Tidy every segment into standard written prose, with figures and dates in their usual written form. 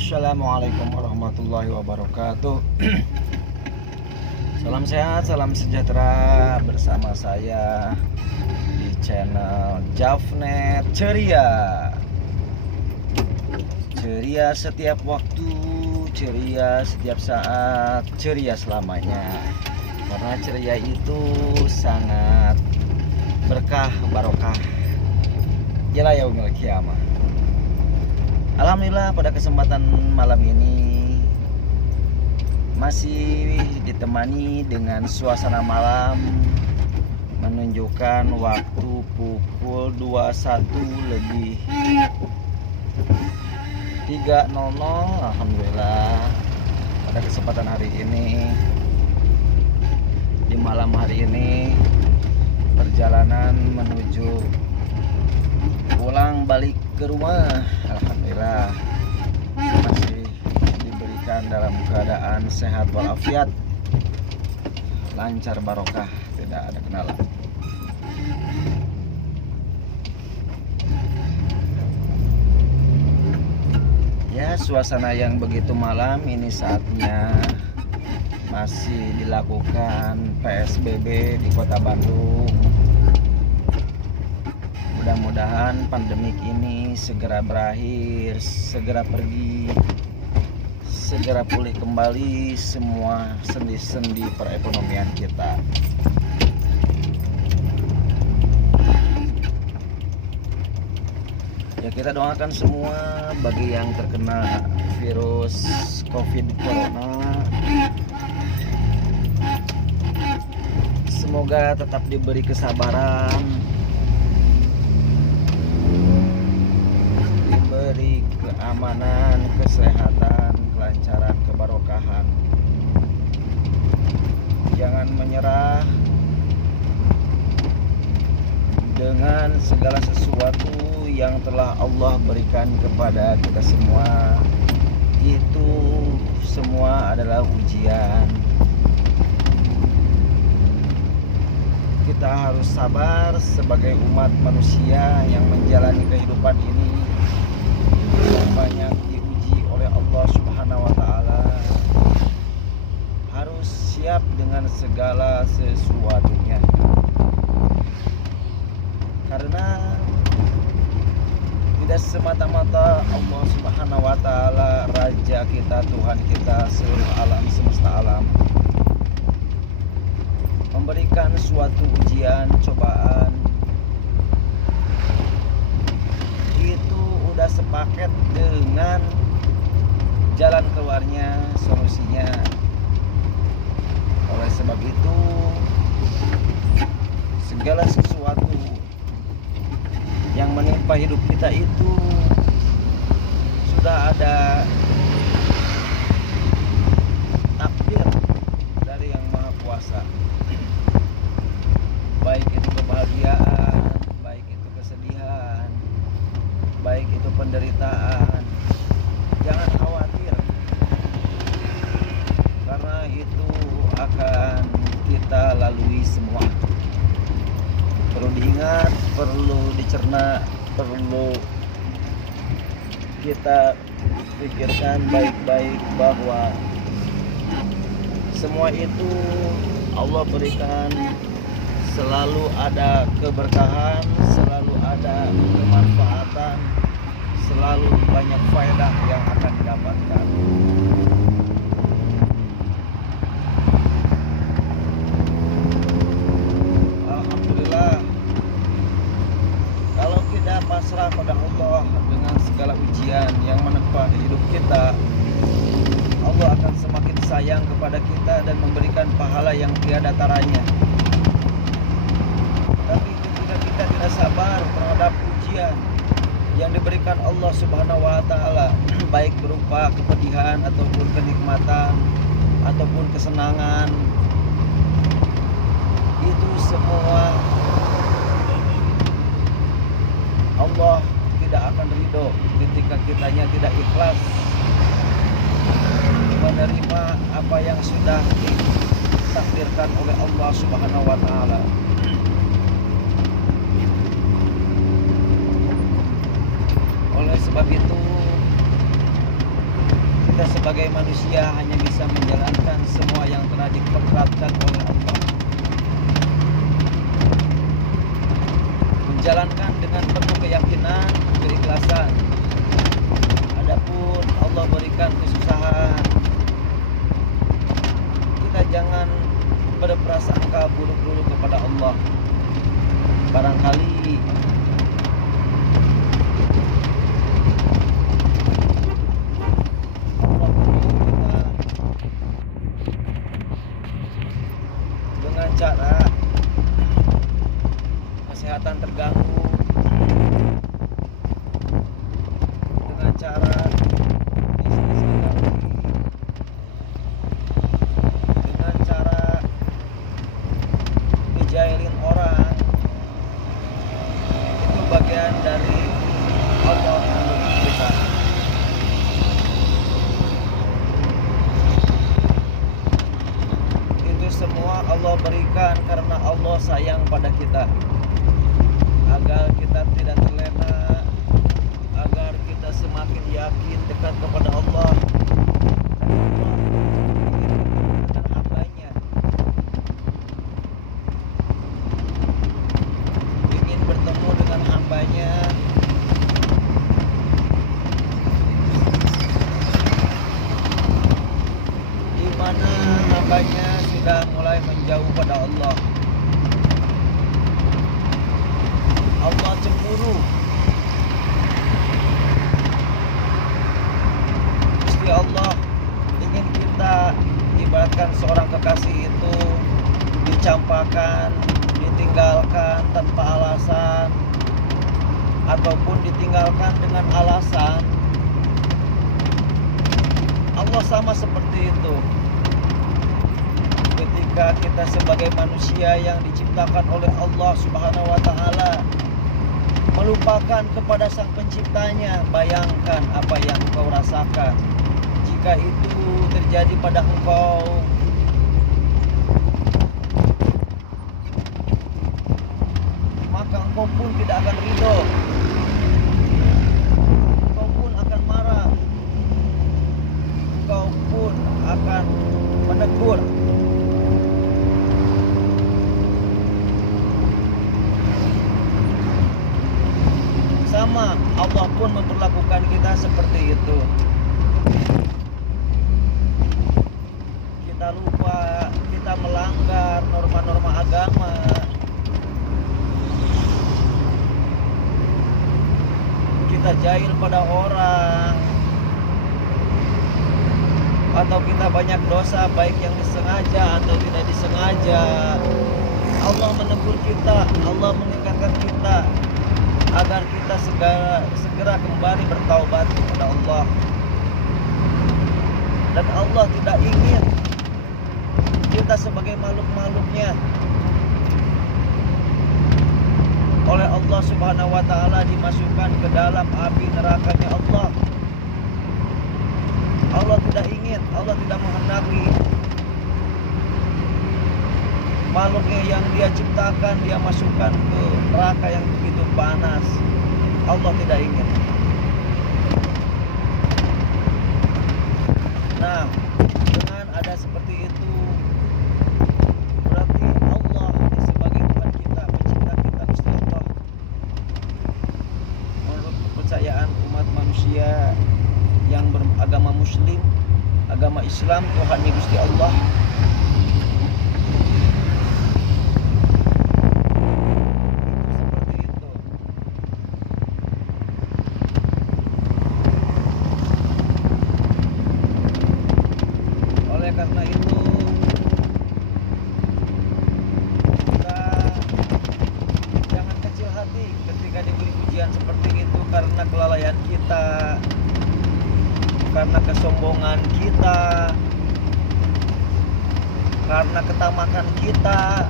Assalamualaikum warahmatullahi wabarakatuh. Salam sehat, salam sejahtera bersama saya di channel Javnet Ceria. Ceria setiap waktu, ceria setiap saat, ceria selamanya. Karena ceria itu sangat berkah, barokah. Ila yaumil qiyamah. Alhamdulillah pada kesempatan malam ini masih ditemani dengan suasana malam menunjukkan waktu pukul 21:30. Alhamdulillah pada kesempatan hari ini, di malam hari ini, perjalanan menuju pulang balik ke rumah alhamdulillah masih diberikan dalam keadaan sehat walafiat, lancar barokah, tidak ada kendala. Ya, suasana yang begitu malam ini saatnya masih dilakukan PSBB di Kota Bandung. Mudah-mudahan pandemik ini segera berakhir, segera pergi, segera pulih kembali semua sendi-sendi perekonomian kita. Ya, kita doakan semua bagi yang terkena virus COVID Corona, semoga tetap diberi kesabaran, diberi keamanan, kesehatan, kelancaran, kebarokahan. Jangan menyerah dengan segala sesuatu yang telah Allah berikan kepada kita semua. Itu semua adalah ujian. Kita harus sabar sebagai umat manusia yang menjalani kehidupan ini yang banyak diuji oleh Allah Subhanahu wa Ta'ala. Harus siap dengan segala sesuatunya, karena tidak semata-mata Allah Subhanahu wa Ta'ala Raja kita, Tuhan kita, seluruh alam semesta alam memberikan suatu ujian, cobaan, itu udah sepaket dengan jalan keluarnya, solusinya. Oleh sebab itu, segala sesuatu yang menimpa hidup kita itu sudah ada takdir dari Yang Maha Kuasa. Baik itu kebahagiaan, baik itu kesedihan, baik itu penderitaan, jangan khawatir, karena itu akan kita lalui semua. Perlu diingat, perlu dicerna, perlu kita pikirkan baik-baik bahwa semua itu Allah berikan, selalu ada keberkahan, selalu ada kemanfaatan, selalu banyak faedah yang akan didapatkan. Alhamdulillah, kalau kita pasrah pada Allah dengan segala ujian yang menimpa hidup kita, Allah akan semakin sayang kepada kita dan memberikan pahala yang tiada taranya. Tapi ketika kita tidak sabar terhadap ujian yang diberikan Allah Subhanahu wa Ta'ala, baik berupa kepedihan ataupun kenikmatan ataupun kesenangan, itu semua Allah tidak akan ridho ketika kitanya tidak ikhlas menerima apa yang sudah ditakdirkan oleh Allah Subhanahu wa Ta'ala. Oleh sebab itu, kita sebagai manusia hanya bisa menjalankan semua yang telah ditetapkan oleh Allah. Menjalankan dengan penuh keyakinan, keikhlasan. Adapun Allah berikan kesusahan, kita jangan berprasangka buruk dulu kepada Allah. Barangkali Allah menolong kita dengan cara kesehatan terganggu, dengan cara bisnis terganggu, dengan cara dijailin orang. Itu bagian dari Allah menolong kita. Itu semua Allah berikan karena Allah sayang pada kita, agar kita tidak terlena, agar kita semakin yakin dekat kepada Allah. Allah ingin hambanya, ingin bertemu dengan hambanya, di mana hambanya sudah mulai menjauh pada Allah. Allah cemburu. Gusti Allah ingin kita ibaratkan seorang kekasih itu dicampakkan, ditinggalkan tanpa alasan, ataupun ditinggalkan dengan alasan. Allah sama seperti itu. Ketika kita sebagai manusia yang diciptakan oleh Allah Subhanahu wa Ta'ala melupakan kepada Sang Penciptanya, bayangkan apa yang engkau rasakan jika itu terjadi pada engkau. Maka engkau pun tidak akan ridho, engkau pun akan marah, engkau pun akan menegur. Sama, Allah pun memperlakukan kita seperti itu. Kita lupa, kita melanggar norma-norma agama, kita jahil pada orang, atau kita banyak dosa baik yang disengaja atau tidak disengaja. Allah menegur kita, Allah mengingatkan kita agar kita segera kembali bertaubat kepada Allah. Dan Allah tidak ingin kita sebagai makhluk-makhluknya oleh Allah Subhanahu wa Ta'ala dimasukkan ke dalam api nerakanya Allah. Allah tidak ingin, Allah tidak menghendaki makhluknya yang Dia ciptakan Dia masukkan ke neraka yang begitu panas. Allah tidak ingin. Nah, dengan ada seperti itu, berarti Allah sebagai Tuhan kita, pencipta kita, Gusti Allah. Menurut kepercayaan umat manusia yang beragama Muslim, agama Islam, Tuhannya Gusti Allah. Karena itu kita jangan kecil hati ketika diberi ujian seperti itu, karena kelalaian kita, karena kesombongan kita, karena ketamakan kita,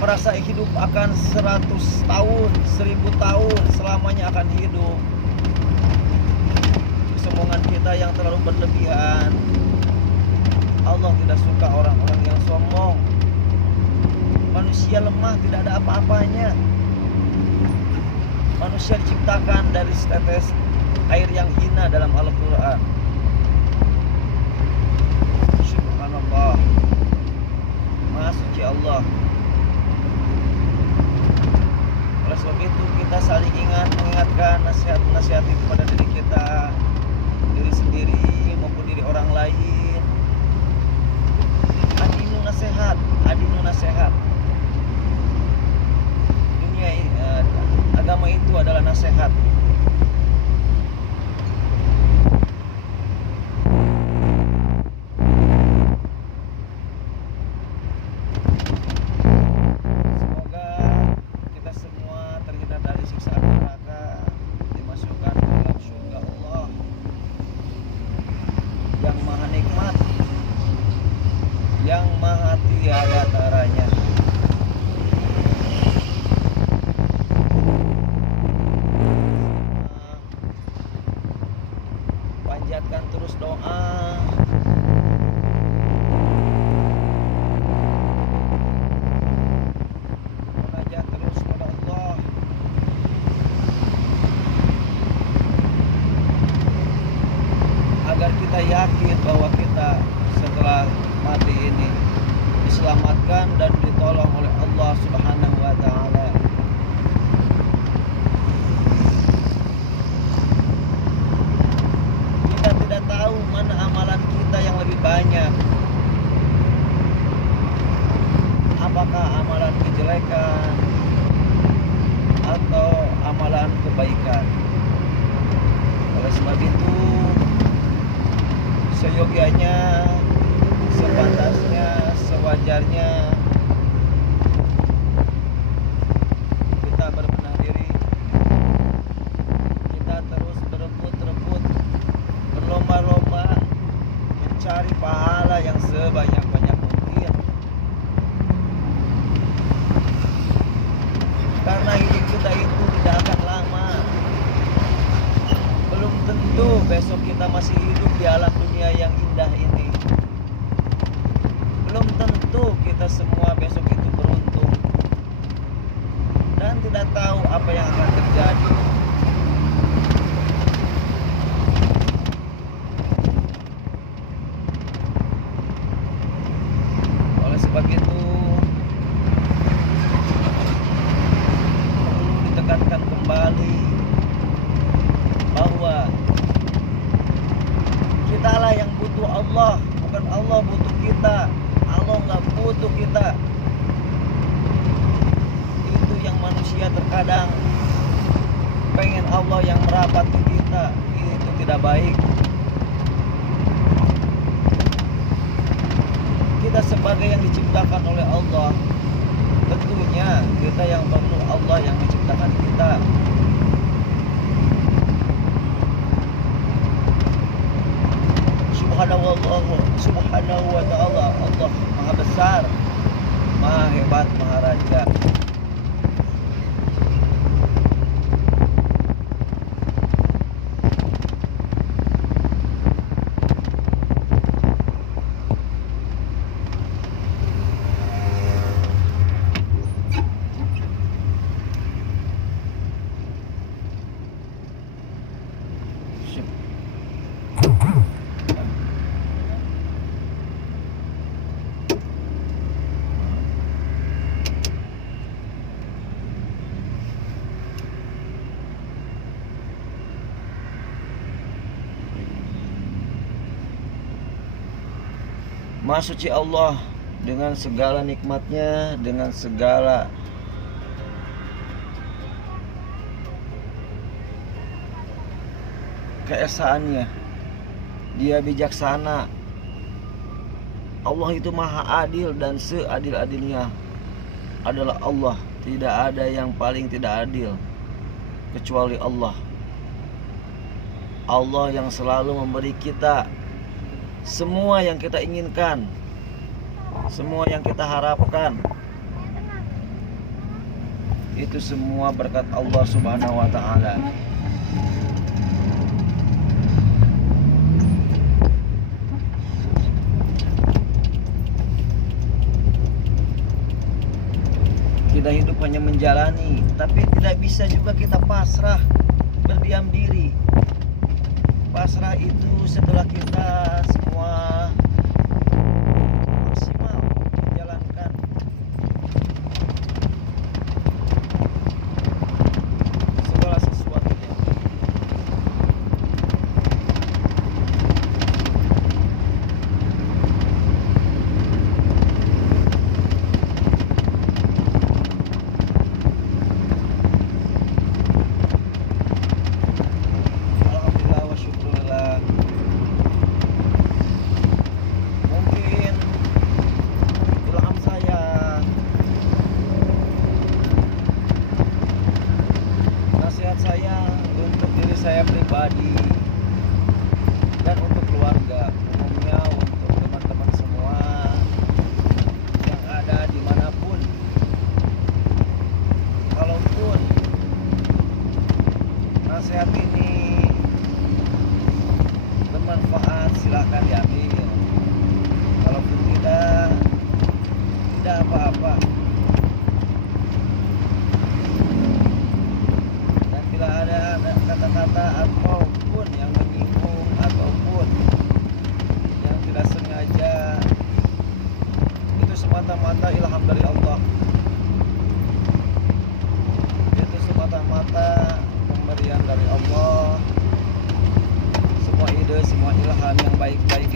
merasa hidup akan 100 tahun, 1000 tahun, selamanya akan hidup. Kesombongan kita yang terlalu berlebihan. Allah tidak suka orang-orang yang sombong. Manusia lemah, tidak ada apa-apanya. Manusia diciptakan dari setetes air yang hina dalam Al-Quran. Allah. Maha suci Allah. Oleh sebab itu kita saling mengingatkan nasihat-nasihat itu kepada diri kita, diri sendiri maupun diri orang lain. Adinu nasihat. Agama itu adalah nasihat. Yang maha tiada taranya. Panjatkan terus doa, munajat terus kepada Allah. Agar kita yakin bahwa kita setelah mati ini diselamatkan dan ditolong oleh Allah Subhanahu wa taala. Kita tidak tahu mana amalan kita yang lebih banyak. Apakah amalan kejelekan atau amalan kebaikan? Oleh sebab itu, seyogianya, sepantasnya, sewajarnya kita berbenah diri. Kita terus berebut, berlomba-lomba mencari pahala yang sebanyak-banyak mungkin. Karena hidup kita itu tidak akan lama. Belum tentu besok kita masih hidup di alam dunia yang indah ini. Belum tentu kita semua besok itu beruntung. Dan tidak tahu apa yang akan terjadi. Oleh sebab itu, perlu ditekankan kembali bahwa kitalah yang butuh Allah, bukan Allah butuh kita. Allah nggak butuh kita. Itu yang manusia terkadang pengen Allah yang merapat ke kita. Itu tidak baik. Kita sebagai yang diciptakan oleh Allah, tentunya kita yang perlu Allah yang menciptakan kita. Subhanahu wa ta'ala, Allah maha besar, maha hebat, maha raja. Maha suci Allah dengan segala nikmatnya, dengan segala keesaannya. Dia bijaksana. Allah itu maha adil, dan seadil-adilnya adalah Allah. Tidak ada yang paling tidak adil kecuali Allah. Allah yang selalu memberi kita semua yang kita inginkan, semua yang kita harapkan. Itu semua berkat Allah Subhanahu wa ta'ala. Kita hidup hanya menjalani, tapi tidak bisa juga kita pasrah, berdiam diri. Pasrah itu setelah kita semua pribadi dan untuk keluarga, umumnya untuk teman-teman semua yang ada dimanapun. Kalaupun nasihat ini bermanfaat, silahkan diambil. Kalaupun tidak apa-apa. Dan bila ada kata-kata ataupun yang menyinggung ataupun yang tidak sengaja, itu semata-mata ilham dari Allah. Itu semata-mata pemberian dari Allah. Semua ide, semua ilham yang baik-baik